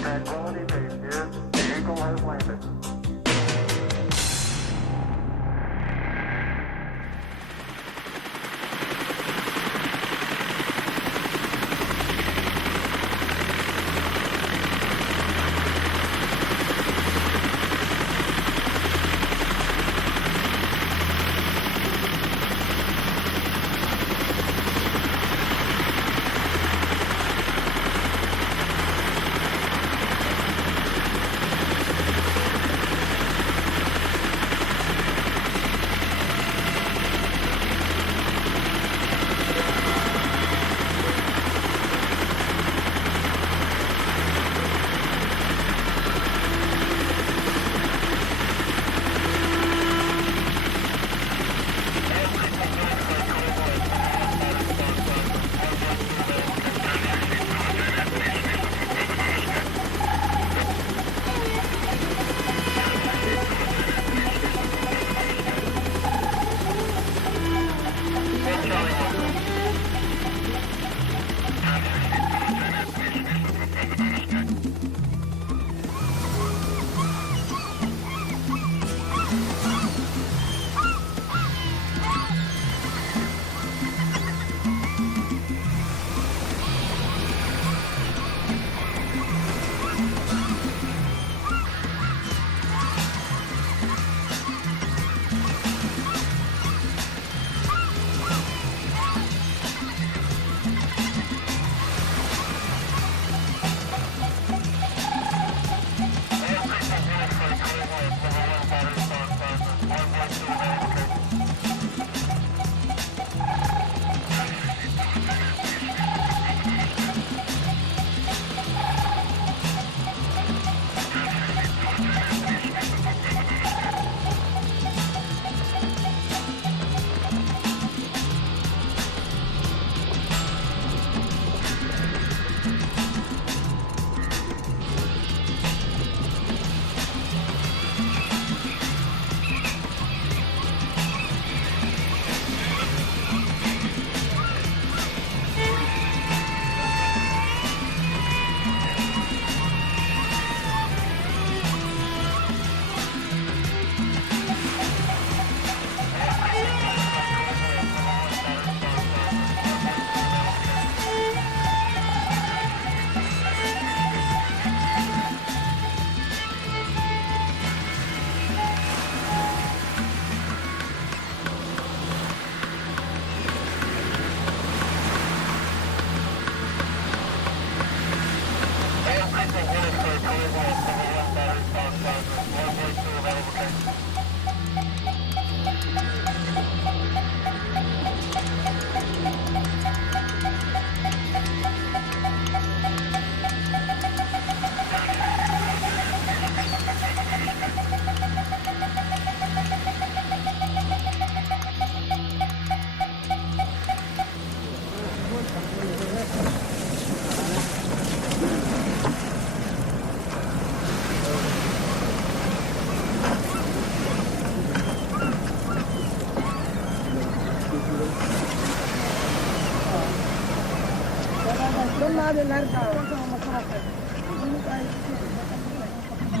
Tranquility Base here. The Eagle has landed.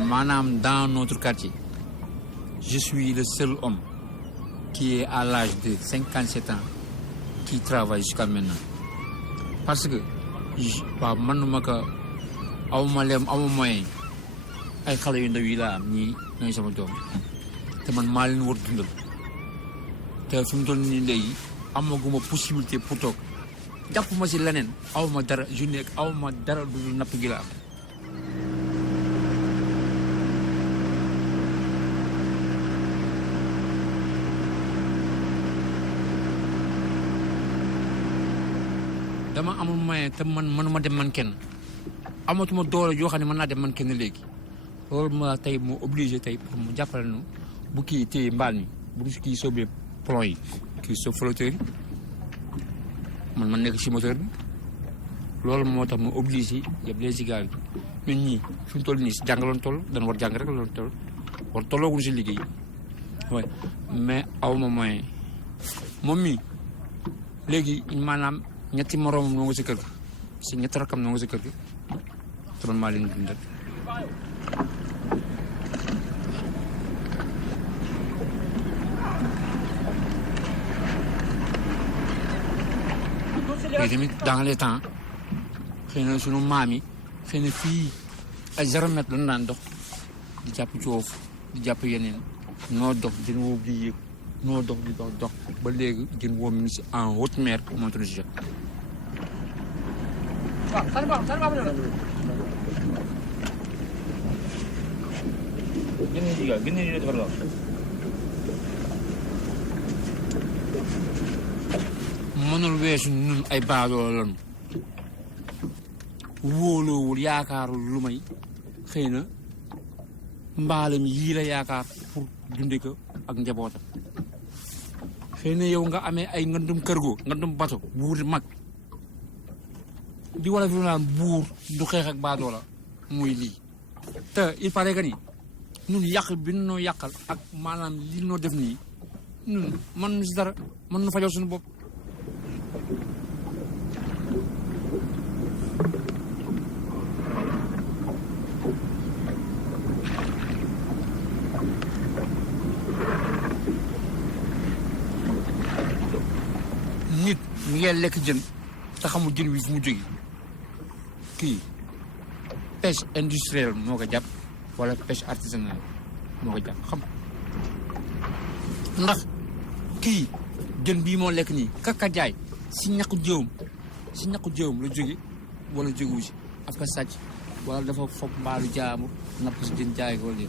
Madame, dans notre quartier, je suis le seul homme qui est à l'âge de 57 ans qui travaille jusqu'à maintenant. Parce que manuma ko awma lem awma moyen ay xale yu ndaw yi laa am ñii ñooy sama doom te man maa leen war dundal te fi mu toll nii léegi amaguma possibilité pour toog jàpp ma si leneen awma dara journée awma dara du napp gi la am. dama amul moyen te man mënuma dem man kenn amatuma doole joo xam ne mën naa dem man kenn léegi loolu ma tey mu obligé tey pour mu jàppale nu bu kii téye mbaal mi bu kii soobee plomb yi kii soob flotteur yi man nekk ci moteur bi loolu moo tax mu obligé yëpp les cigares yi ñun ñii fi mu toll nii si jàngaloon toll dana war jàng rek loolu toll war tollooguñu si liggéey waaye mais awma moyen moom mii léegi maanaam ñetti moroomam noo nga si kër ga si ñetti rakkam noo nga si kër ga te man maa leen dundal. léegi tamit dans les temps xëy na sunu maam yi xëy na fii ay 0 mètre lañu daan dox di jàpp coof di jàpp yeneen noo dox jën woowu di yéeg noo dox di dox ba léegi jën woowu mi ngi si en haute mer montre jet. mënul weesu ñun ay baadoo lañu wóoloowul yaakaarul lu may xëy na mbaalam yii la yaakaar pour dunde ko ak njabootam xëy na yow nga amee ay ngandum kër goo ngandum bato buur mag di wala fi naan buur du xeex ak baadoo la muy lii te il paraît que ni ñun yàq bi noo yàqal ak maanaam li noo def nii ñun mën nu si dara mën nu fajal suñu bopp. nit mi ngi lekk jën te xamul jën wi fu mu jógee kii pêche industrielle moo ko jàpp wala pêche artisanale moo ko jàpp xam ndax kii jën bii moo lekk nii kaka jaay si ñàkku jëwam la jóge wala jógewu si af ka sàcc wala dafa foog mbaalu jaamu napp si jën jaay ko léegi.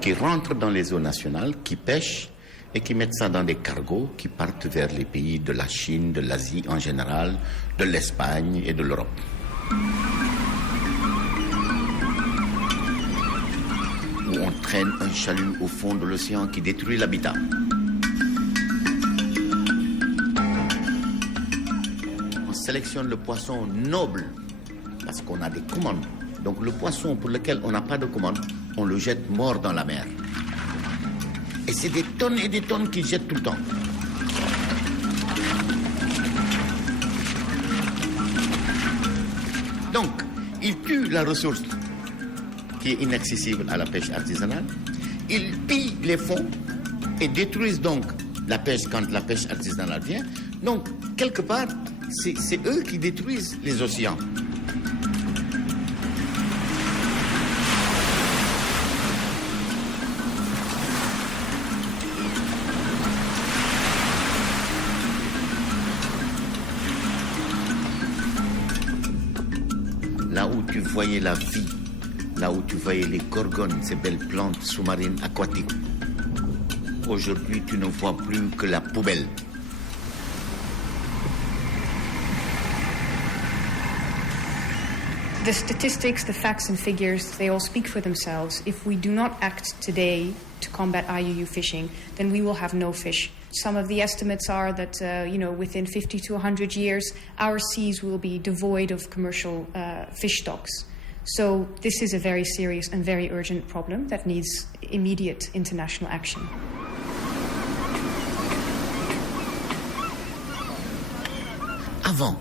Qui rentrent dans les eaux nationales, qui pêchent et qui mettent ça dans des cargos qui partent vers les pays de la Chine, de l'Asie en général, de l'Espagne et de l'Europe. Où on traîne un chalut au fond de l'océan qui détruit l'habitat. On sélectionne le poisson noble parce qu'on a des commandes. Donc le poisson pour lequel on n'a pas de commande, on le jette mort dans la mer. Et c'est des tonnes et des tonnes qu'ils jettent tout le temps. Donc, ils tuent la ressource qui est inaccessible à la pêche artisanale. Ils pillent les fonds et détruisent donc la pêche quand la pêche artisanale vient. Donc, quelque part, c'est eux qui détruisent les océans. Là où tu voyais la vie, là où tu voyais les gorgones, ces belles plantes sous-marines aquatiques, aujourd'hui tu ne vois plus que la poubelle. The statistics, the facts and figures, they all speak for themselves. If we do not act today to combat IUU fishing, then we will have no fish. Some of the estimates are that, within 50 to 100 years, our seas will be devoid of commercial fish stocks. So this is a very serious and very urgent problem that needs immediate international action. Avant,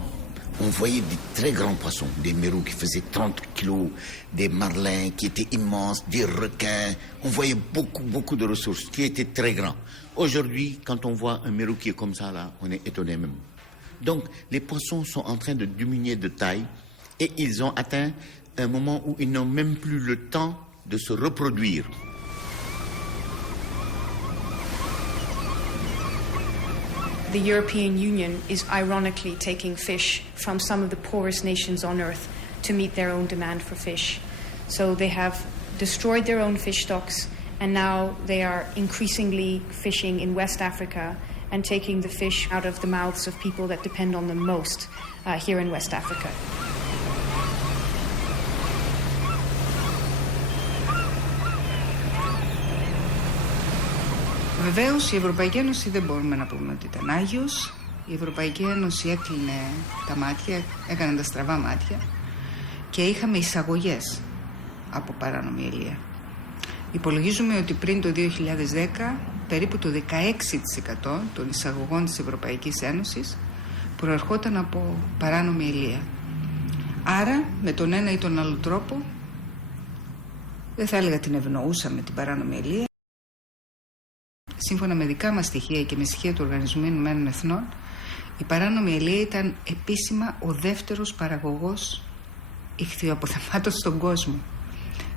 on voyait des très grands poissons, des mérous qui faisaient 30 kilos, des marlins qui étaient immenses, des requins. On voyait beaucoup de ressources qui étaient très grands. Aujourd'hui, quand on voit un mérou qui est comme ça, là, on est étonné même. Donc, les poissons sont en train de diminuer de taille et ils ont atteint un moment où ils n'ont même plus le temps de se reproduire. The European Union is ironically taking fish from some of the poorest nations on earth to meet their own demand for fish. So they have destroyed their own fish stocks, and now they are increasingly fishing in West Africa and taking the fish out of the mouths of people that depend on them most here in West Africa. Βεβαίως η Ευρωπαϊκή Ένωση δεν μπορούμε να πούμε ότι ήταν Άγιος. Η Ευρωπαϊκή Ένωση έκλεινε τα μάτια, έκανε τα στραβά μάτια και είχαμε εισαγωγές από παράνομη ελεία. Υπολογίζουμε ότι πριν το 2010 περίπου το 16% των εισαγωγών της Ευρωπαϊκής Ένωσης προερχόταν από παράνομη ελεία. Άρα με τον ένα ή τον άλλο τρόπο, δεν θα έλεγα την ευνοούσαμε την παράνομη ελεία. Σύμφωνα με δικά μας στοιχεία και με στοιχεία του Οργανισμού Ηνωμένων Εθνών, η παράνομη ελεία ήταν επίσημα ο δεύτερος παραγωγός ιχθυοαποθεμάτων στον κόσμο.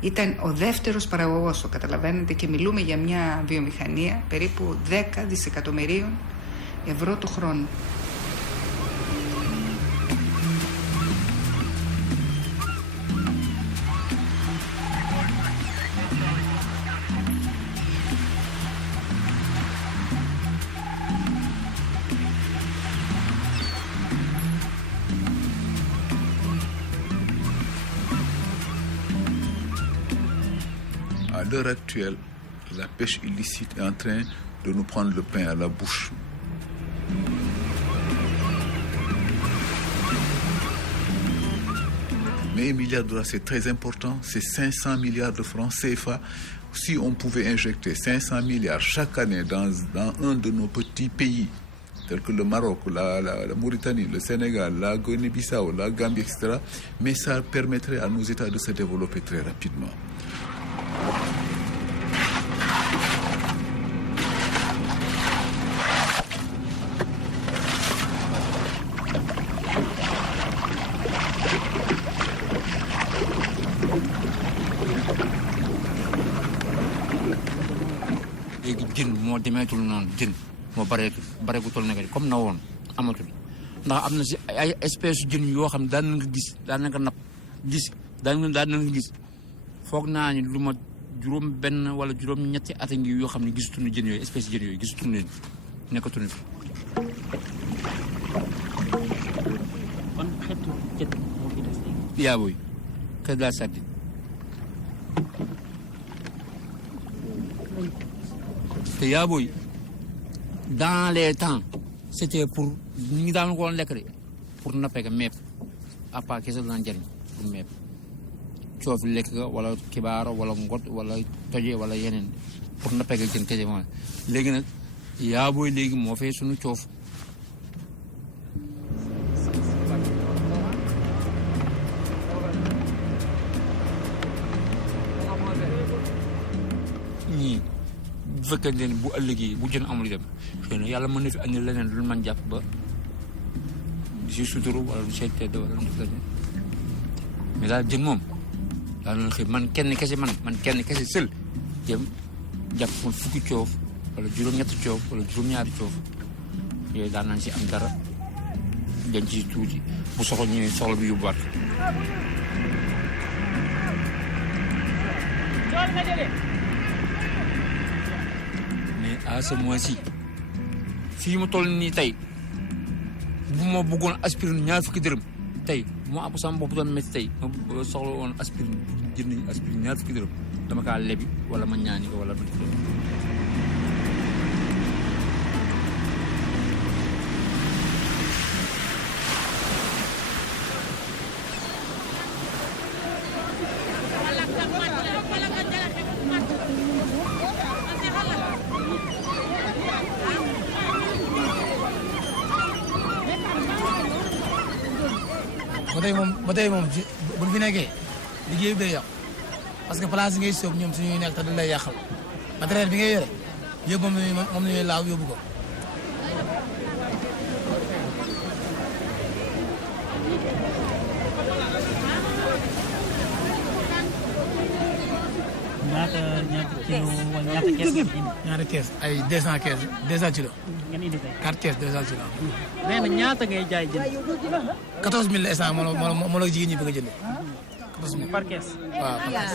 Ήταν ο δεύτερος παραγωγός, το καταλαβαίνετε, και μιλούμε για μια βιομηχανία περίπου 10 δισεκατομμυρίων ευρώ το χρόνο. À l'heure actuelle, la pêche illicite est en train de nous prendre le pain à la bouche. Mais $1 milliard, c'est très important, c'est 500 milliards de francs CFA. Si on pouvait injecter 500 milliards chaque année dans un de nos petits pays, tels que le Maroc, la Mauritanie, le Sénégal, la Guinée-Bissau, la Gambie, etc., mais ça permettrait à nos États de se développer très rapidement. léegi jën moo demeetul noonu jën moo bareeku toll nekk comme na woon amatul ndax am na si ay espèce jën yoo xam ne daan na nga gis daan na nga napp gis daan na nga gis foog naa ni lu ma juróom benn wala juróom ñetti at a ngi yoo xam ne gisatuñu jën yooyu espèce jën yooyu gisatuñu leen nekkatuñu fi. kon xeetu jën moo fi des léegi. yaa booy que de la sardine. te yaa booy dans les temps c'était pour ñu ngi daan ko woon lekk de pour nappee ka meep à part kese daan jariñ pour meep coof lekk ga wala kibaaro wala ngot wala toje wala yeneen pour nappee ka jën kese moom léegi nag yaa booy léegi moo fee suñu coof. ñii bu fekkee ne bu ëllëgee bu jën amul dem xëy na yàlla mën na fi andi leneen lu man jàpp ba du si suturu wala du see tedd wala du si mais daal jën moom daal na xëy man kenn kese sël jëm jàpp ma fukki coof wala juróom-ñetti coof wala juróom-ñaari coof yooyu daan nañ si am dara denc si tuuti bu soxla ñëwee soxla bi yóbbuwaat ko. mais à ce mois-ci fii ma toll nii tey bu ma bëggoon aspirine ñaar fukki dërëm tey bu ma sama bopp doon métti tey ma soxla woon aspirine jënd aspirine ñaar fukki dërëm dama kaa lebi wala ma ñaani ko wala ma def ba tey moom bu fi nekkee liggéey bi day yàqu parce que place yi ngay sóob ñoom suñuy nekk te du lay yàqal matériel bi ngay yore yëpp moom la ñuy laaw yóbbu ko. ñaata kees ay 200 kees 200 kilos. ngeen indi tey 4 kees 200 kilos. nee na ñaata ngay jaay jën. 14000 la instant moo la jigéen ñi bëgg a jëndee. 14000 par kees. waaw par kees.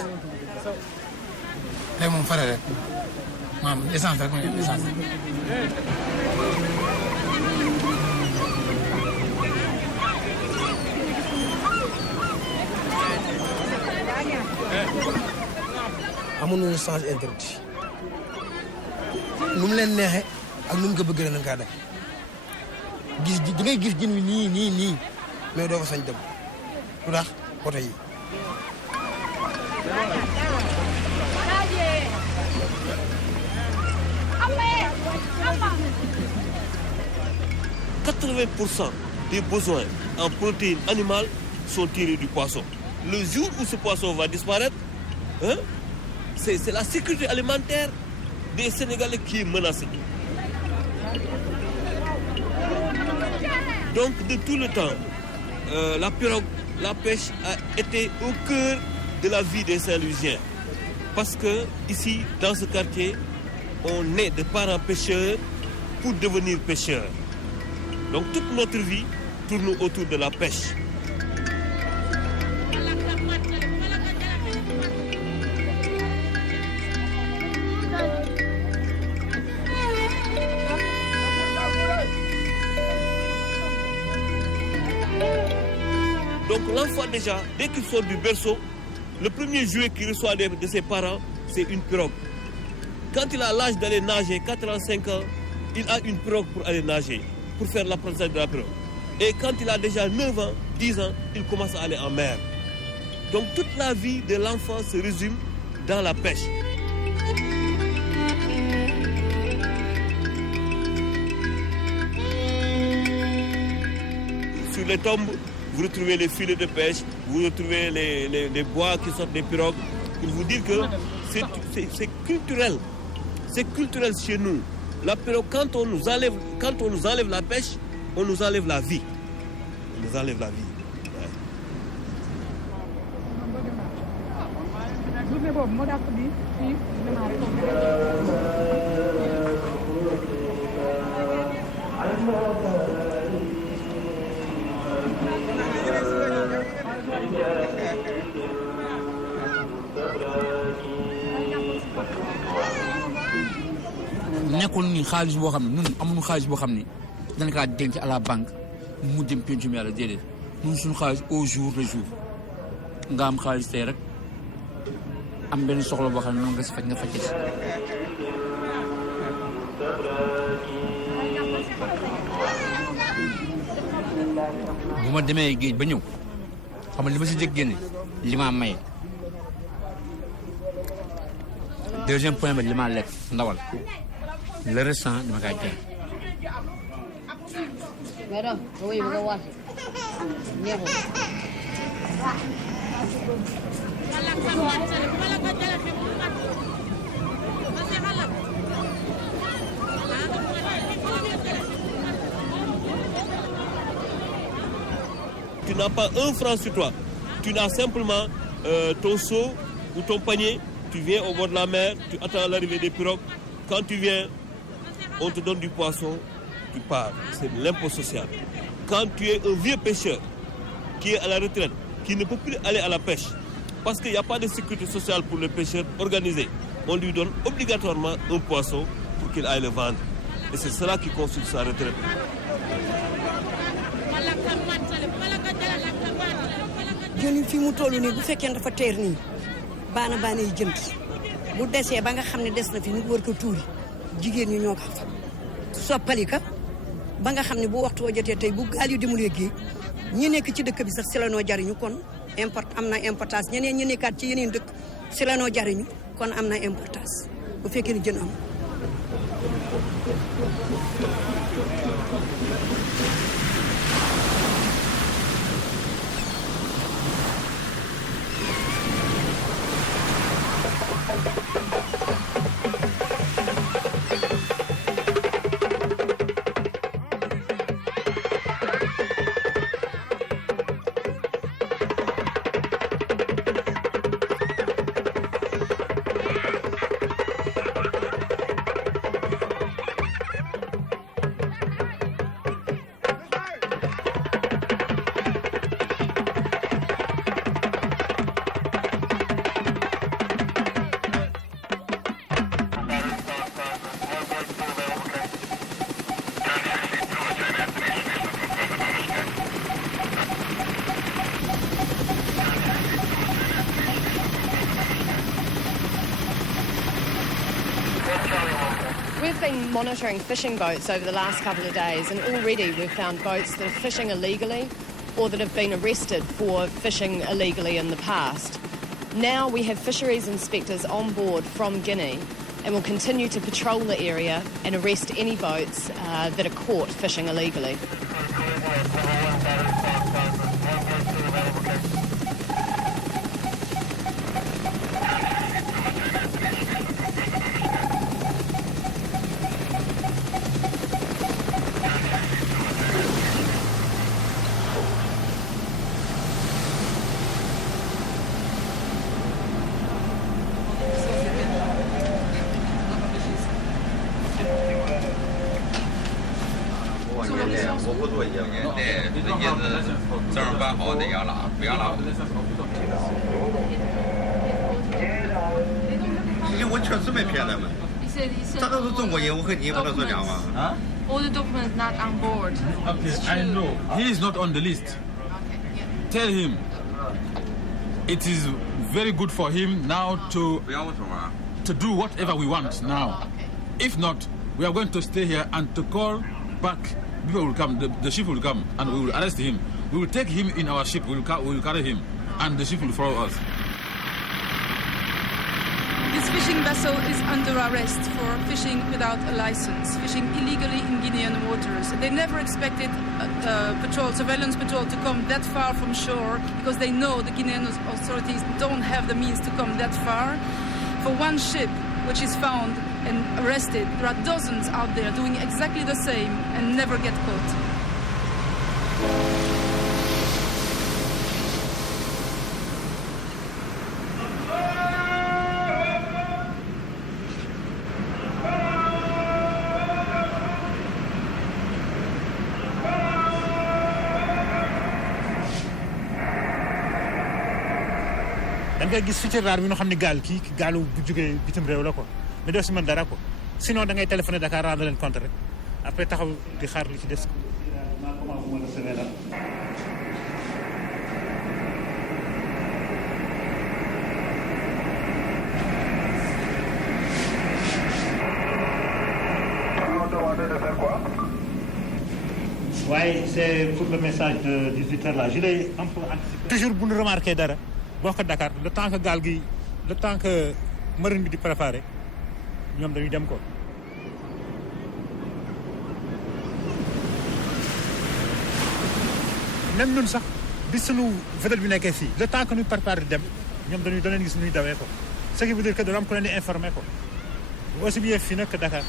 tey moom fare rek maam essence rek mooy essence. amuñu sens interdit nu mu leen neexee ak nu mu ko bëggee nañ kaa def gis da ngay gis jën wi nii mais doo fa sañ dem lu tax oto yi. des besoins en protéines animales sont tirés du poisson. Le jour où ce poisson va disparaître, hein, c'est la sécurité alimentaire des Sénégalais qui est menacée. Donc, de tout le temps, la pirogue, la pêche a été au cœur de la vie des Saint-Louisiens. Parce que ici, dans ce quartier, on est de parents pêcheurs pour devenir pêcheurs. Donc, toute notre vie tourne autour de la pêche. Donc l'enfant déjà, dès qu'il sort du berceau, le premier jouet qu'il reçoit de ses parents, c'est une pirogue. Quand il a l'âge d'aller nager, 4 ans, 5 ans, il a une pirogue pour aller nager, pour faire l'apprentissage de la pirogue. Et quand il a déjà 9 ans, 10 ans, il commence à aller en mer. Donc toute la vie de l'enfant se résume dans la pêche. Sur les tombes, vous retrouvez les filets de pêche, vous retrouvez les bois qui sortent des pirogues. Pour vous dire que c'est culturel. C'est culturel chez nous. La pirogue, quand on nous enlève la pêche, on nous enlève la vie. On nous enlève la vie. nekkul ni xaalis boo xam ne ñun amuñu xaalis boo xam ne dañ kaa denc à la banque mu dem pencum yàlla déedéet ñun suñu xaalis au jour le jour nga am xaalis tey rek am benn soxla boo xam ne noonu nga si faj nga fajee si. bu ma demee géej ba ñëw xam nga li ma si jëkk génne li ma maye deuxième point ba li ma lekk ndawal le restant dama kaa jaay. Tu n'as pas un franc sur toi. Tu n'as simplement ton seau ou ton panier. Tu viens au bord de la mer, tu attends l'arrivée des pirogues. Quand tu viens, on te donne du poisson, tu pars. C'est l'impôt social. Quand tu es un vieux pêcheur qui est à la retraite, qui ne peut plus aller à la pêche, parce qu'il n'y a pas de sécurité sociale pour le pêcheur organisé, on lui donne obligatoirement un poisson pour qu'il aille le vendre. Et c'est cela qui constitue sa retraite. jën yi fi mu toll nii bu fekkee dafa teer nii baana yi jënd bu desee ba nga xam ne des na fi ñu war ko tuuri jigéen ñi ñoo ko fa soppali ka ba nga xam ne bu waxtu woo jotee tey bu gaal yu demulee géej ñi nekk ci dëkk bi sax si la noo jariñu kon am na importance ñeneen ñi nekkaat ci yeneen dëkk si la noo jariñu kon am na importance bu fekkee ni jën am. We've been monitoring fishing boats over the last couple of days, and already we've found boats that are fishing illegally or that have been arrested for fishing illegally in the past. Now we have fisheries inspectors on board from Guinea and will continue to patrol the area and arrest any boats that are caught fishing illegally. All the documents not on board. Okay, I know. He is not on the list. Okay, yeah. Tell him it is very good for him now to do whatever we want now. If not, we are going to stay here and to call back. People will come, the ship will come and we will arrest him. We will take him in our ship, we will carry him and the ship will follow us. This fishing vessel is under arrest for fishing without a license, fishing illegally in Guinean waters. They never expected surveillance patrol to come that far from shore because they know the Guinean authorities don't have the means to come that far. For one ship which is found and arrested, there are dozens out there doing exactly the same and never get caught. da nga gis fi ci raar bi ñu xam ne gaal kii gaalu bu jógee bitim réew la ko mais doo si mën dara ko sinon da ngay téléphoné Dakar rendre leen compte rek après taxaw di xaar li ci des ko. waaye c'est pour le message de 18h là je l'ai un peu anticipé. toujours bu ñu remarqué dara wax ko Dakar le temps que gaal gi le temps que marine bi di préparé ñoom dañuy dem ko. même ñun sax bi sunu vedette bi nekkee fii le temps que ñu préparé di dem ñoom dañuy da leen gis ñuy dawee ko ce qui veut dire que dana am ku leen di informer ko aussi bien fii nag que Dakar.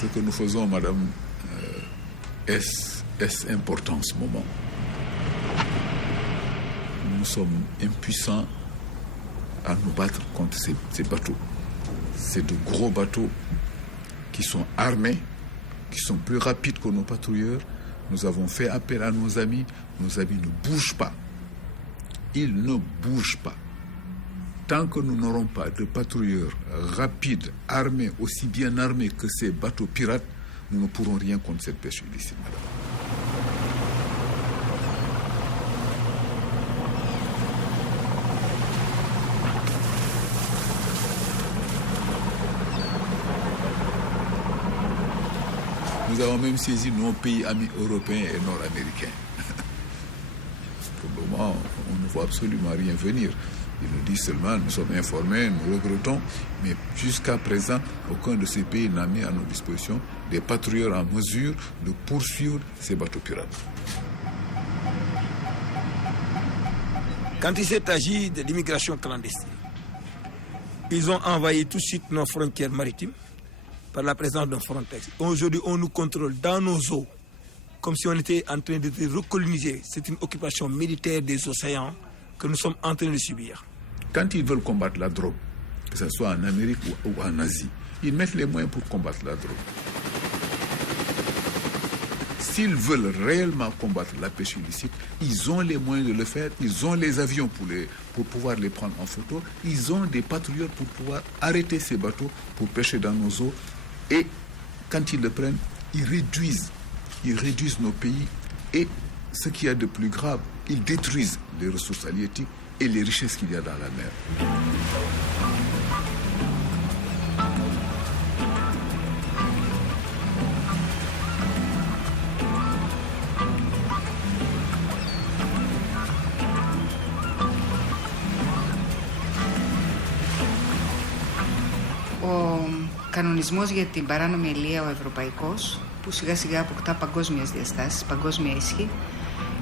Ce que nous faisons, madame, est important en ce moment. Nous sommes impuissants à nous battre contre ces bateaux. C'est de gros bateaux qui sont armés qui sont plus rapides que nos patrouilleurs. Nous avons fait appel à nos amis ne bougent pas. Ils ne bougent pas. Tant que nous n'aurons pas de patrouilleurs rapides, armés, aussi bien armés que ces bateaux pirates, nous ne pourrons rien contre cette pêche illicite, madame. Nous avons même saisi nos pays amis européens et nord-américains. Pour le moment, on ne voit absolument rien venir. Ils nous disent seulement, nous sommes informés, nous regrettons, mais jusqu'à présent, aucun de ces pays n'a mis à nos dispositions des patrouilleurs en mesure de poursuivre ces bateaux pirates. Quand il s'est agi de l'immigration clandestine, ils ont envahi tout de suite nos frontières maritimes par la présence d'un Frontex. Aujourd'hui, on nous contrôle dans nos eaux, comme si on était en train de recoloniser. C'est une occupation militaire des océans que nous sommes en train de subir. Quand ils veulent combattre la drogue, que ce soit en Amérique ou en Asie, ils mettent les moyens pour combattre la drogue. S'ils veulent réellement combattre la pêche illicite, ils ont les moyens de le faire, ils ont les avions pour pouvoir les prendre en photo, ils ont des patrouilleurs pour pouvoir arrêter ces bateaux pour pêcher dans nos eaux. Et quand ils le prennent, ils réduisent nos pays. Et ce qu'il y a de plus grave, ils détruisent les ressources halieutiques et les richesses qu'il y a dans la mer. Ο κανονισμός για την παράνομη αλεία, ο ευρωπαϊκός, που σιγά σιγά αποκτά παγκόσμιες διαστάσεις, παγκόσμια ισχύ,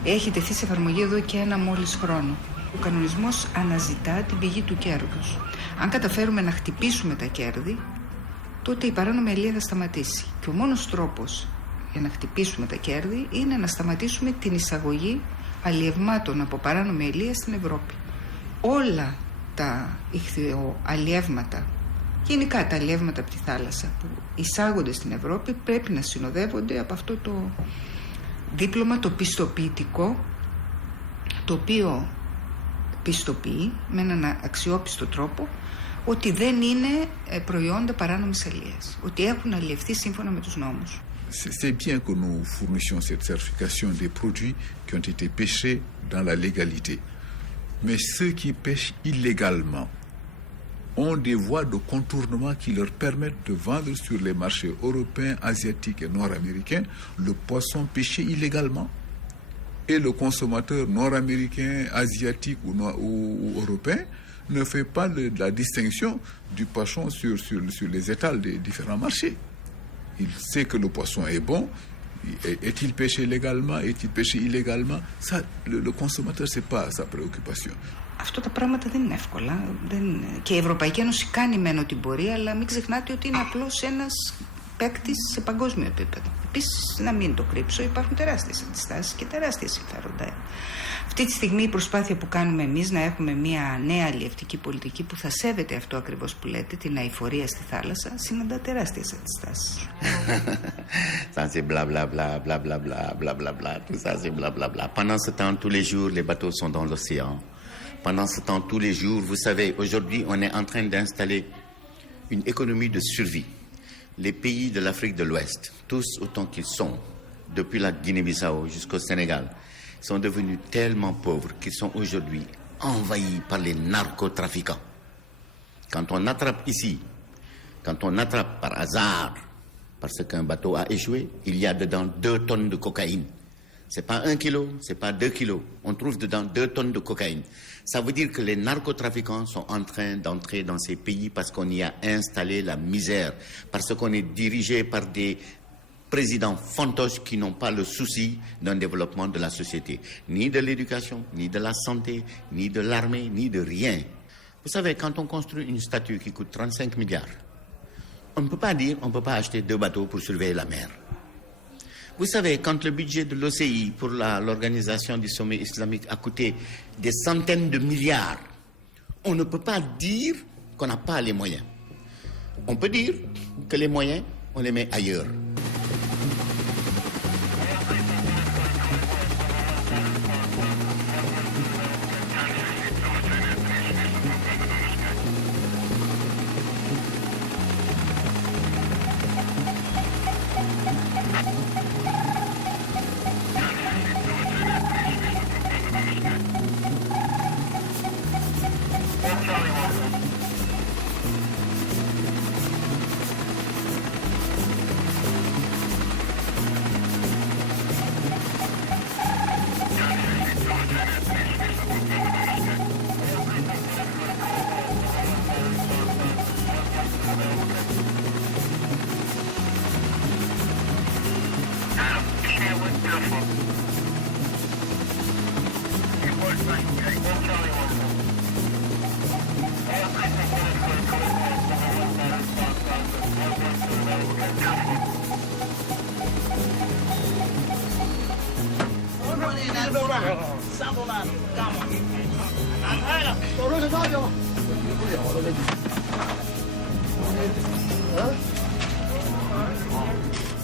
έχει τεθεί σε εφαρμογή εδώ και ένα μόλις χρόνο. Ο κανονισμός αναζητά την πηγή του κέρδους. Αν καταφέρουμε να χτυπήσουμε τα κέρδη, τότε η παράνομη αλεία θα σταματήσει. Και ο μόνος τρόπος για να χτυπήσουμε τα κέρδη είναι να σταματήσουμε την εισαγωγή αλλιευμάτων από παράνομη αλεία στην Ευρώπη. Όλα τα ηχθειοαλλιεύματα, γενικά τα αλλιεύματα από τη θάλασσα που εισάγονται στην Ευρώπη, πρέπει να συνοδεύονται από αυτό το δίπλωμα, το πιστοποιητικό, το οποίο πιστοποιεί με έναν αξιόπιστο τρόπο ότι δεν είναι προϊόντα παράνομης αλίας, ότι έχουν αλλιευθεί σύμφωνα με τους νόμους. C'est bien que nous fournissions cette certification des produits qui ont été pêchés dans la légalité. Mais ceux qui pêchent illégalement ont des voies de contournement qui leur permettent de vendre sur les marchés européens, asiatiques et nord-américains le poisson pêché illégalement. Et le consommateur nord-américain, asiatique ou européen ne fait pas la distinction du poisson sur les étals des différents marchés. Il sait que le poisson est bon. Est-il pêché légalement? Est-il pêché illégalement? Ça, le consommateur, c'est pas sa préoccupation. Αυτό τα πράγματα δεν είναι εύκολα. Και η Ευρωπαϊκή Ένωση κάνει μεν ό,τι μπορεί, αλλά μην ξεχνάτε ότι είναι απλώς ένας παίκτης σε παγκόσμιο επίπεδο. Επίσης, να μην το κρύψω, υπάρχουν τεράστιες αντιστάσεις και τεράστια συμφέροντα. Αυτή τη στιγμή η προσπάθεια που κάνουμε εμείς να έχουμε μια νέα αλλιευτική πολιτική που θα σέβεται αυτό ακριβώς που λέτε, την αειφορία στη θάλασσα, συναντά τεράστιες αντιστάσεις. Ça c'est blablabla, blablabla, blablabla, tout ça c'est blablabla. Pendant ce temps, tous les jours, les bateaux sont dans l'océan. Pendant ce temps, tous les jours, vous savez, aujourd'hui, on est en train d'installer une économie de survie. Les pays de l'Afrique de l'Ouest, tous autant qu'ils sont, depuis la Guinée-Bissau jusqu'au Sénégal, sont devenus tellement pauvres qu'ils sont aujourd'hui envahis par les narcotrafiquants. Quand on attrape ici, quand on attrape par hasard, parce qu'un bateau a échoué, il y a dedans 2 tonnes de cocaïne. C'est pas 1 kilo, c'est pas 2 kilos. On trouve dedans 2 tonnes de cocaïne. Ça veut dire que les narcotrafiquants sont en train d'entrer dans ces pays parce qu'on y a installé la misère, parce qu'on est dirigé par des présidents fantoches qui n'ont pas le souci d'un développement de la société, ni de l'éducation, ni de la santé, ni de l'armée, ni de rien. Vous savez, quand on construit une statue qui coûte 35 milliards, on ne peut pas dire on ne peut pas acheter 2 bateaux pour surveiller la mer. Vous savez, quand le budget de l'OCI pour l'organisation du sommet islamique a coûté des centaines de milliards, on ne peut pas dire qu'on n'a pas les moyens. On peut dire que les moyens, on les met ailleurs.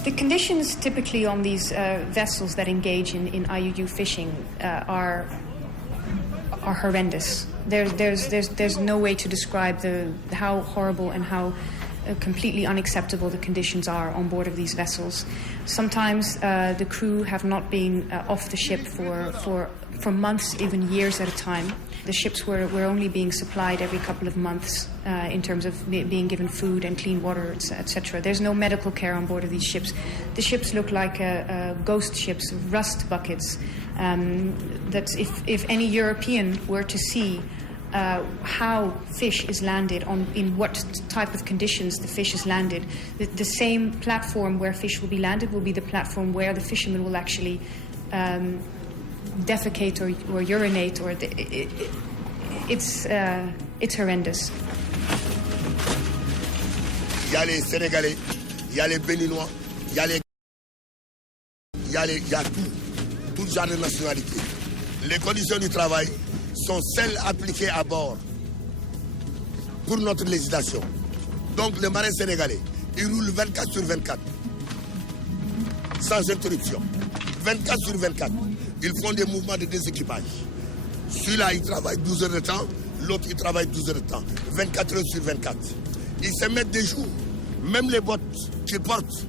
The conditions typically on these vessels that engage in IUU fishing are horrendous. There's no way to describe how horrible and how completely unacceptable the conditions are on board of these vessels. Sometimes the crew have not been off the ship for months, even years at a time. The ships were only being supplied every couple of months in terms of being given food and clean water, etc. There's no medical care on board of these ships. The ships look like ghost ships, rust buckets, that if any European were to see how fish is landed, in what type of conditions the fish is landed, the same platform where fish will be landed will be the platform where the fishermen will actually defecate or urinate, or it's horrendous. Il y a les Sénégalais, il y a les Béninois, il y a tout genre de nationalité. Les conditions du travail sont celles appliquées à bord pour notre législation. Donc les marins sénégalais, ils roulent 24 sur 24, sans interruption. 24 sur 24, ils font des mouvements de déséquipage. Celui-là, il travaille 12 heures de temps, l'autre, il travaille 12 heures de temps. 24 heures sur 24. Ils se mettent des jours, même les bottes qu'ils portent,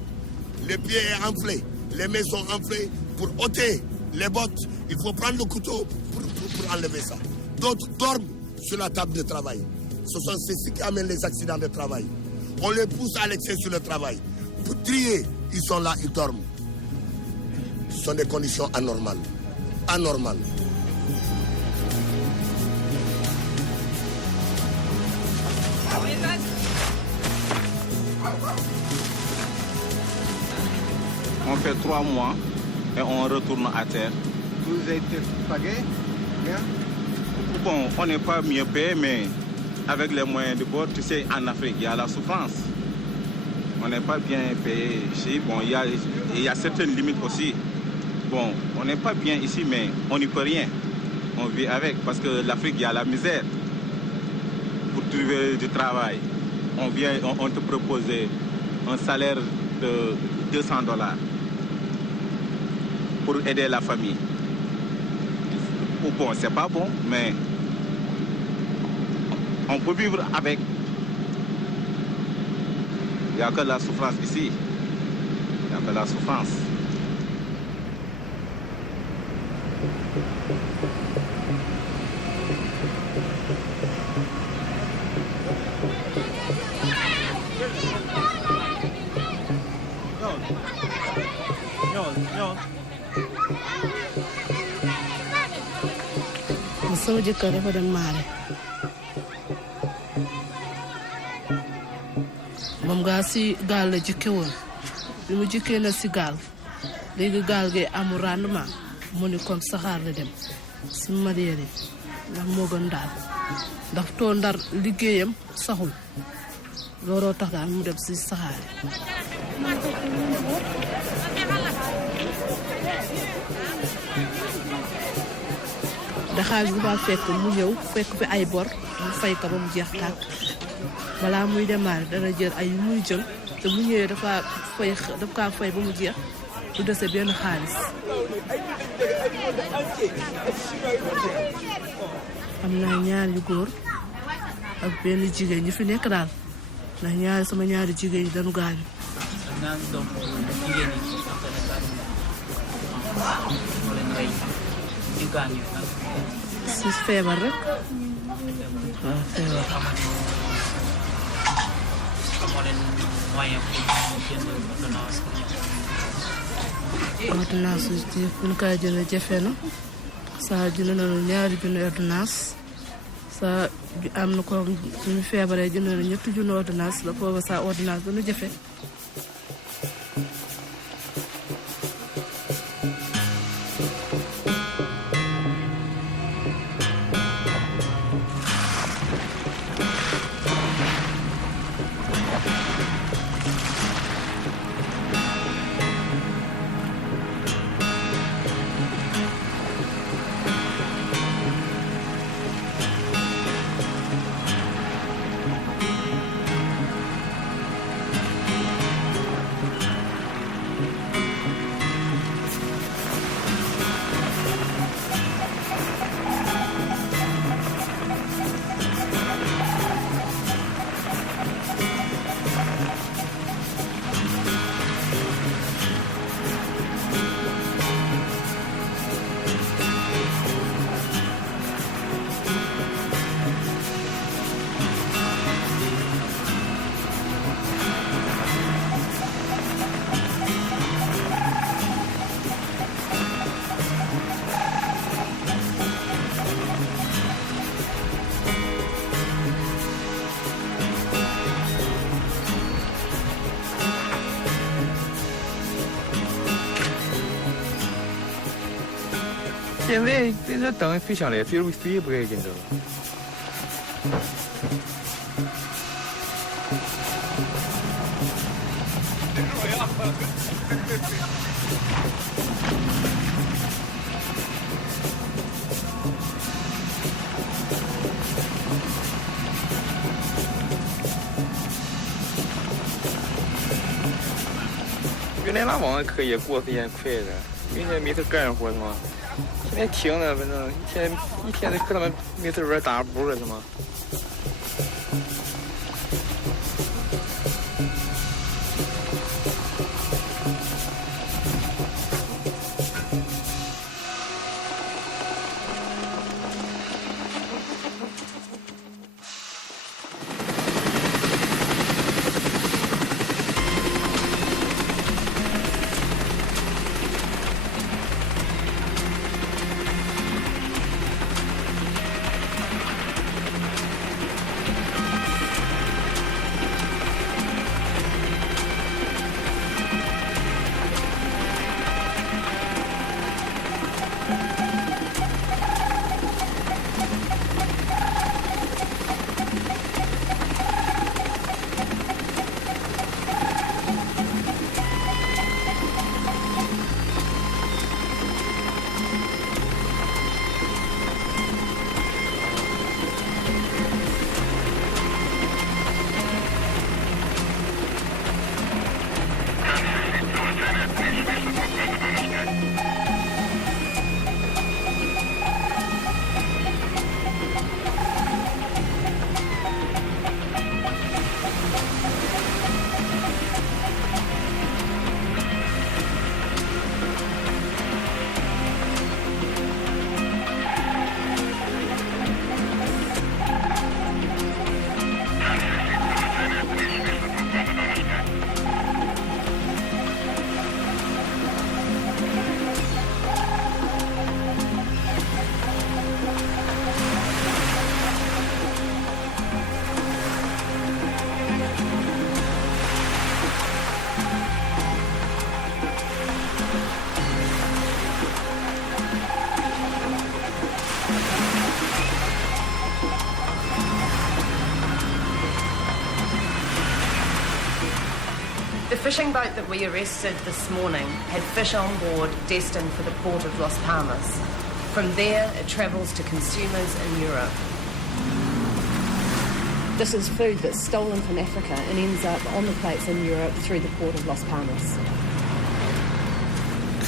les pieds sont enflés, les mains sont enflées. Pour ôter les bottes, il faut prendre le couteau pour enlever ça. D'autres dorment sur la table de travail. C'est ce qui amène les accidents de travail. On les pousse à l'excès sur le travail. Pour trier, ils sont là, ils dorment. Ce sont des conditions anormales. Anormales. On fait 3 mois et on retourne à terre. Vous avez été payé bien? Bon, on n'est pas mieux payé, mais avec les moyens de bord, tu sais, en Afrique, il y a la souffrance. On n'est pas bien payé ici. Bon, il y a certaines limites aussi. Bon, on n'est pas bien ici, mais on n'y peut rien. On vit avec, parce que l'Afrique, il y a la misère. Pour trouver du travail, on te propose un salaire de $200 pour aider la famille. Bon, c'est pas bon, mais on peut vivre avec. Il n'y a que la souffrance ici. Il n'y a que la souffrance. sama jëkkër dafa dem maare moom gaa si gaal la jëkke woon bi mu jëkkee na si gaal léegi gaal gi amul rendement mu ni kon saxaar la dem si mareyeur yi ndax moo gën daal ndax too ndar liggéeyam saxul looloo tax daal mu dem si saxaar daxaaj bu ba fekk mu ñëw fekk fi ay bor mu fay ko ba mu jeex tàkk balaa muy démarrer dana jël ay muy jël te bu ñëwee daf kaa fay ba mu jeex du dese benn xaalis am naa ñaar yu góor ak benn jigéen ñi fi nekk daal ndax sama ñaari jigéen ñi dañu gaañu si feebar rek waaw feebar ordonnance yi buñ koy jëlee jafe na saa jënd nañu ñaari junni ordonnance saa am na ko suñu feebaree jënd nañu ñetti junni ordonnance la booba saa ordonnance dana jafe 现在这灯飞上来，飞也不该跟着。原来那网可以过时间快的，原来没事干活是吗？现在停了，反正一天可他们没事玩打补了是吗？The fishing boat that we arrested this morning had fish on board destined for the port of Las Palmas. From there, it travels to consumers in Europe. This is food that's stolen from Africa and ends up on the plates in Europe through the port of Las Palmas.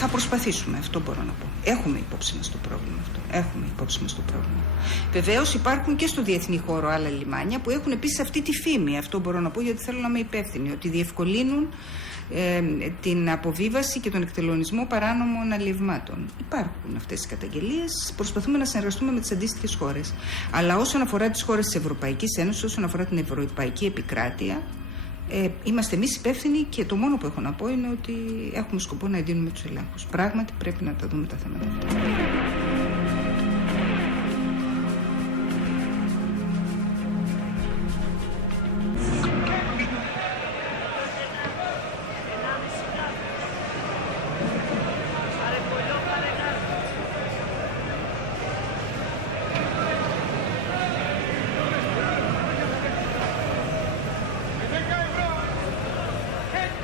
Θα προσπαθήσουμε, αυτό μπορώ να πω. Έχουμε υπόψη μας το πρόβλημα. Βεβαίως υπάρχουν και στο διεθνή χώρο άλλα λιμάνια που έχουν επίσης αυτή τη φήμη. Αυτό μπορώ να πω γιατί θέλω να είμαι υπεύθυνη. Ότι διευκολύνουν την αποβίβαση και τον εκτελονισμό παράνομων αλλιευμάτων. Υπάρχουν αυτές οι καταγγελίες. Προσπαθούμε να συνεργαστούμε με τις αντίστοιχες χώρες. Αλλά όσον αφορά τις χώρες της Ευρωπαϊκής Ένωσης, όσον αφορά την ευρωπαϊκή επικράτεια, είμαστε εμείς υπεύθυνοι και το μόνο που έχω να πω είναι ότι έχουμε σκοπό να εντείνουμε τους ελέγχους. Πράγματι πρέπει να τα δούμε τα θέματα αυτά.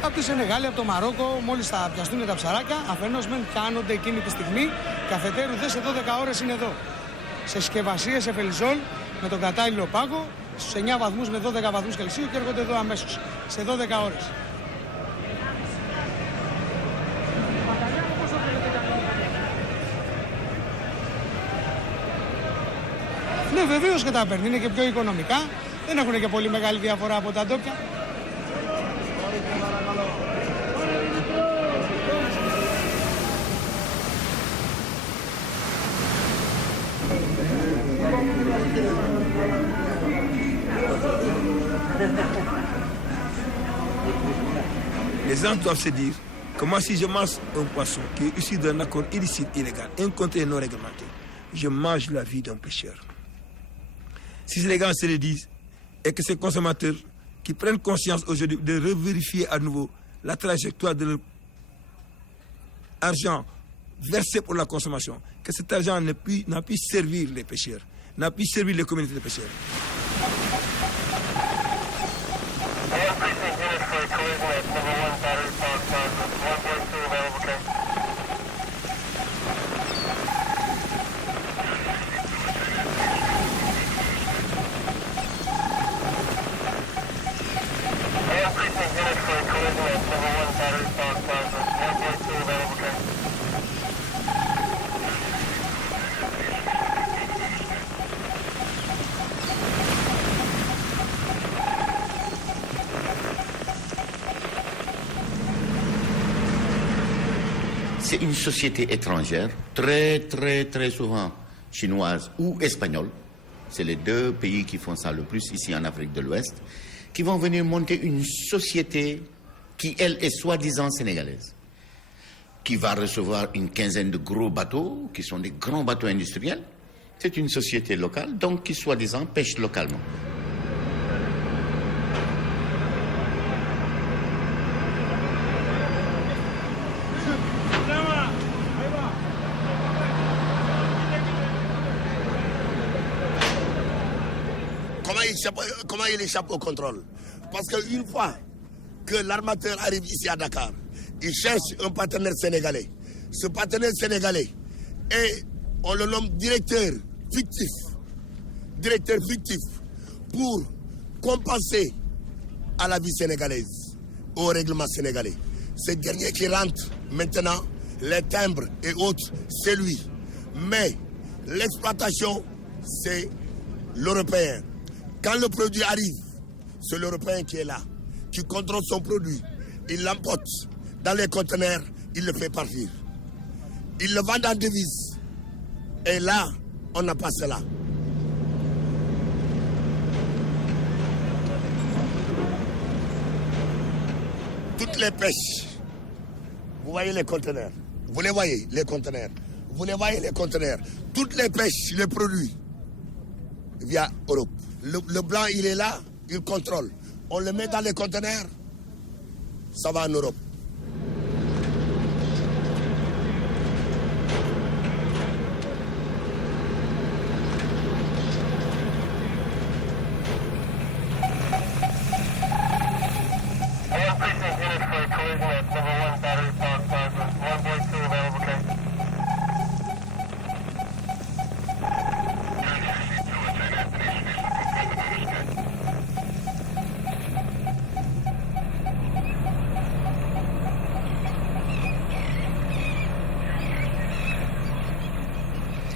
Από τη Σενεγάλη, από το Μαρόκο, μόλις θα πιαστούν τα ψαράκια, αφενός μεν κάνονται εκείνη τη στιγμή και αφετέρου δε σε 12 ώρες είναι εδώ. Σε συσκευασίες, σε φελιζόλ, με τον κατάλληλο πάγο, στους 9 βαθμούς με 12 βαθμούς Κελσίου και έρχονται εδώ αμέσως, σε 12 ώρες. Ναι, βεβαίως και τα παίρνει, είναι και πιο οικονομικά, δεν έχουν και πολύ μεγάλη διαφορά από τα ντόπια. Les gens doivent se dire que moi, si je mange un poisson qui est issu d'un accord illicite, illégal, un contrat non réglementé, je mange la vie d'un pêcheur. Si les gens se le disent et que ces consommateurs qui prennent conscience aujourd'hui de revérifier à nouveau la trajectoire de leur argent versé pour la consommation, que cet argent n'a pu servir les pêcheurs, n'a pu servir les communautés de pêcheurs. C'est une société étrangère, très souvent chinoise ou espagnole. C'est les deux pays qui font ça le plus ici en Afrique de l'Ouest, qui vont venir monter une société qui, elle, est soi-disant sénégalaise, qui va recevoir une quinzaine de gros bateaux, qui sont des grands bateaux industriels. C'est une société locale, donc qui, soi-disant, pêche localement. Comment il échappe au contrôle? Parce qu'une fois que l'armateur arrive ici à Dakar, il cherche un partenaire sénégalais. Ce partenaire sénégalais, on le nomme directeur fictif pour compenser à la vie sénégalaise, au règlement sénégalais. Ce dernier qui rentre maintenant, les timbres et autres, c'est lui. Mais l'exploitation, c'est l'Européen. Quand le produit arrive, c'est l'Européen qui est là, qui contrôle son produit. Il l'emporte dans les conteneurs, il le fait partir. Il le vend en devise. Et là, on n'a pas cela. Toutes les pêches, vous voyez les conteneurs. Vous les voyez, les conteneurs. Vous les voyez, les conteneurs. Toutes les pêches, les produits, via Europe. Le blanc, il est là, il contrôle. On le met dans les conteneurs, ça va en Europe.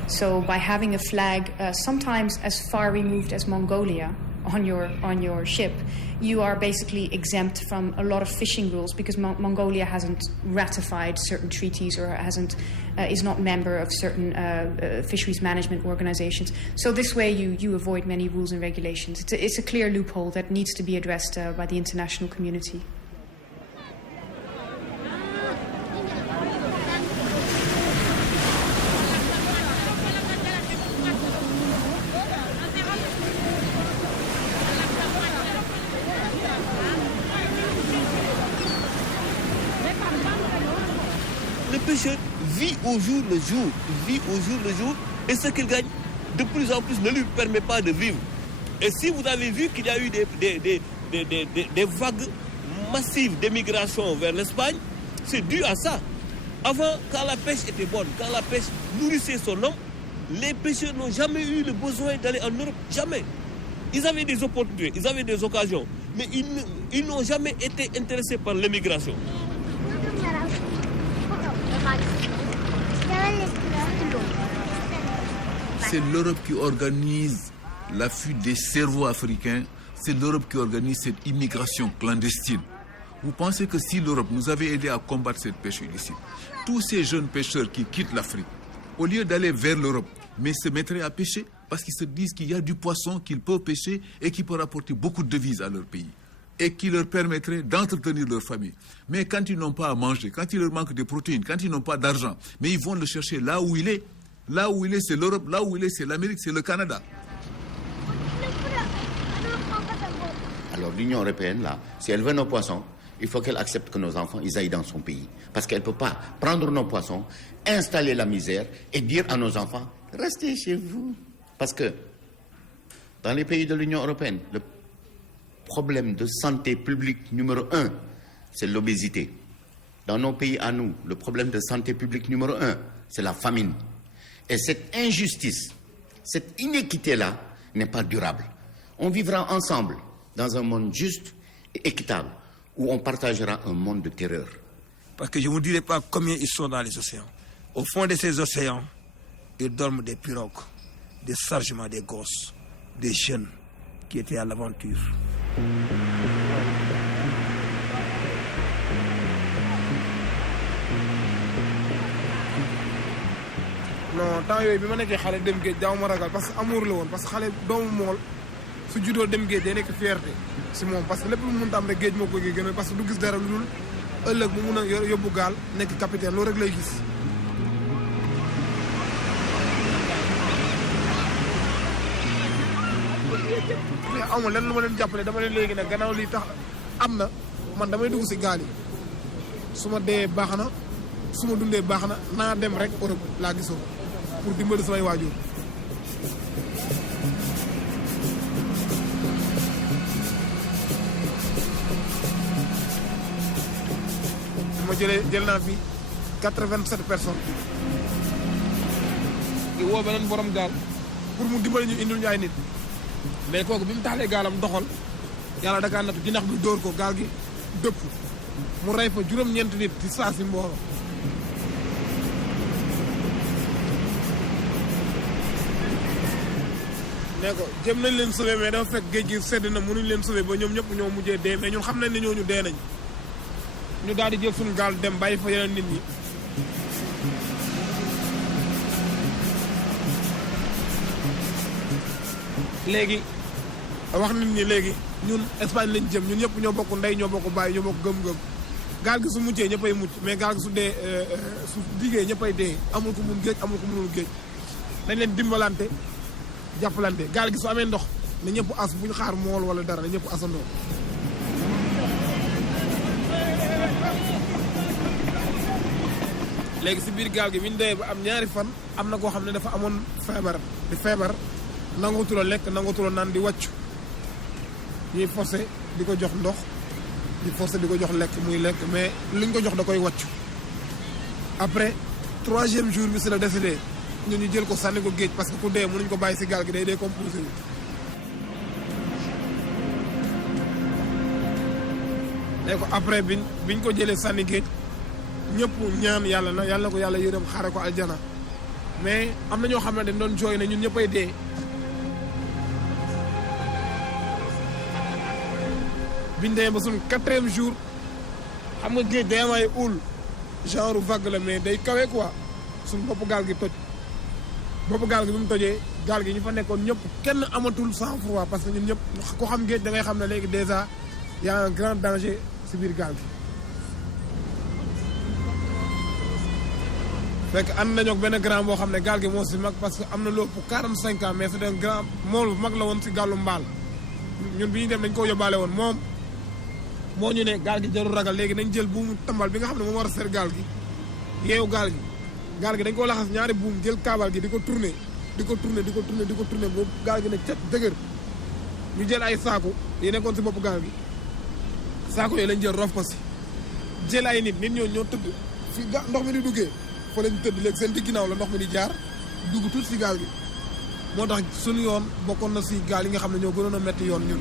So by having a flag sometimes as far removed as Mongolia on your ship, you are basically exempt from a lot of fishing rules because Mongolia hasn't ratified certain treaties or is not member of certain fisheries management organizations. So this way you avoid many rules and regulations. It's a clear loophole that needs to be addressed by the international community. Le pêcheur vit au jour le jour, et ce qu'il gagne de plus en plus ne lui permet pas de vivre. Et si vous avez vu qu'il y a eu des vagues massives d'émigration vers l'Espagne, c'est dû à ça. Avant, quand la pêche était bonne, quand la pêche nourrissait son homme, les pêcheurs n'ont jamais eu le besoin d'aller en Europe, jamais. Ils avaient des opportunités, ils avaient des occasions, mais ils n'ont jamais été intéressés par l'émigration. C'est l'Europe qui organise la fuite des cerveaux africains, c'est l'Europe qui organise cette immigration clandestine. Vous pensez que si l'Europe nous avait aidé à combattre cette pêche illicite, tous ces jeunes pêcheurs qui quittent l'Afrique, au lieu d'aller vers l'Europe, mais se mettraient à pêcher parce qu'ils se disent qu'il y a du poisson qu'ils peuvent pêcher et qui peut rapporter beaucoup de devises à leur pays et qui leur permettrait d'entretenir leur famille. Mais quand ils n'ont pas à manger, quand il leur manque de protéines, quand ils n'ont pas d'argent, mais ils vont le chercher là où il est. Là où il est, c'est l'Europe. Là où il est, c'est l'Amérique, c'est le Canada. Alors l'Union européenne, là, si elle veut nos poissons, il faut qu'elle accepte que nos enfants ils aillent dans son pays. Parce qu'elle ne peut pas prendre nos poissons, installer la misère et dire à nos enfants, restez chez vous. Parce que dans les pays de l'Union européenne, le problème de santé publique numéro 1, c'est l'obésité. Dans nos pays à nous, le problème de santé publique numéro 1, c'est la famine. Et cette injustice, cette inéquité-là n'est pas durable. On vivra ensemble dans un monde juste et équitable, où on partagera un monde de terreur. Parce que je ne vous dirai pas combien ils sont dans les océans. Au fond de ces océans, ils dorment des pirogues, des sargements, des gosses, des jeunes qui étaient à l'aventure. non temps yooyu bi ma nekkee xale dem géej daaw ma ragal parce que amour la woon parce que xale doomu mool su juddoo dem géej day nekk fierté si moom parce que lépp lu mu mënta am rek géej moo ko gën parce que du gis dara lu dul ëllëg mu mun a yóbbu gaal nekk capitaine loolu rek lay gis. mais amul lenn lu ma leen jàppale dama leen léegi nag gannaaw lii tax am na man damay dugg si gaal yi su ma dee baax na su ma dundee baax na naa dem rek Europe laa gisoo pour dimbali samay waajur. ma jël naa fi 87 personnes di woo beneen borom gaal pour mu dimbali ñu indil ñu ay nit mais kooku bi mu taxalee gaalam doxal yàlla da kaa nattu jinax bi dóor ko gaal gi dëpp mu rey fa juróom-ñeenti nit ci saa si mbooloo. ne ko jëm nañ leen sauver mais dafa fekk géej gi sedd na mënuñ leen sauver ba ñoom ñëpp ñoo mujjee dee mais ñun xam nañ ne ñooñu dee nañ ñu daal di jël suñu gaal dem bàyyi fa yeneen nit ñi. léegi wax nit ñi léegi ñun Espagne lañ jëm ñun ñëpp ñoo bokk ndey ñoo bokk bàyyi ñoo bokk gëm-gëm gaal gi su muccee ñëppay mucc mais gaal gi su dee su diggee ñëppay dee amul ko mun géej amul ko munul géej dañ leen dimbalante jàppalante gaal gi su amee ndox na ñëpp as bu ñu xaar mool wala dara na ñëpp asandoo. léegi si biir gaal gi bi ñu dee ba am ñaari fan am na koo xam ne dafa amoon feebar di feebar nangatula lekk nangatula naan di wàccu ñuy forcé di ko jox ndox di forcé di ko jox lekk muy lekk mais luñ ko jox da koy wàccu après 3e jour bi si la décédé ñu jël ko sànni ko géej parce que ku dee mënuñ ko bàyyi si gaal gi day décomposé wu. léegi ko après biñ ko jëlee sànni géej ñëpp ñaan yàlla na ko yàlla yërëm xaare ko aljana mais am na ñoo xam ne dañ doon jooy ne ñun ñëppay dee. biñ demee ba suñu 4e jour xam nga géej day am ay houle genre vague la mais day kawe quoi suñu bopp gaal gi toj bopp gaal gi bi mu tojee gaal gi ñu fa nekkoon ñëpp kenn amatul sang-froid parce que ñun ñëpp ko xam géej da ngay xam ne léegi déjà y a un grand danger si biir gaal gi. fekk ànd nañoo ak benn grand boo xam ne gaal gi moo si mag parce que am na lu ëpp 45 ans mais c'est un grand mool bu mag la woon si gàllu mbaal ñun bi ñu dem dañ ko yóbbaale woon moom moo ñu ne gaal gi jarul ragal léegi nañ jël buumu tambal bi nga xam ne moom war a seet gaal gi yeewu gaal gi dañ koo laxas ñaari buum jël kaabal gi di ko tourné boobu gaal gi ne cet dëgër ñu jël ay saako yi nekkoon si bopp gaal gi saako yooyu lañ jël rof ko si jël ay nit ñoo tëdd fi ndox mi di duggee fa lañ tëdd léegi seen digg ginnaaw la ndox mi di jaar dugg tuuti si gaal gi moo tax suñu yoon bokkoon na si gaal yi nga xam ne ñoo gënoon a metti yoon ñun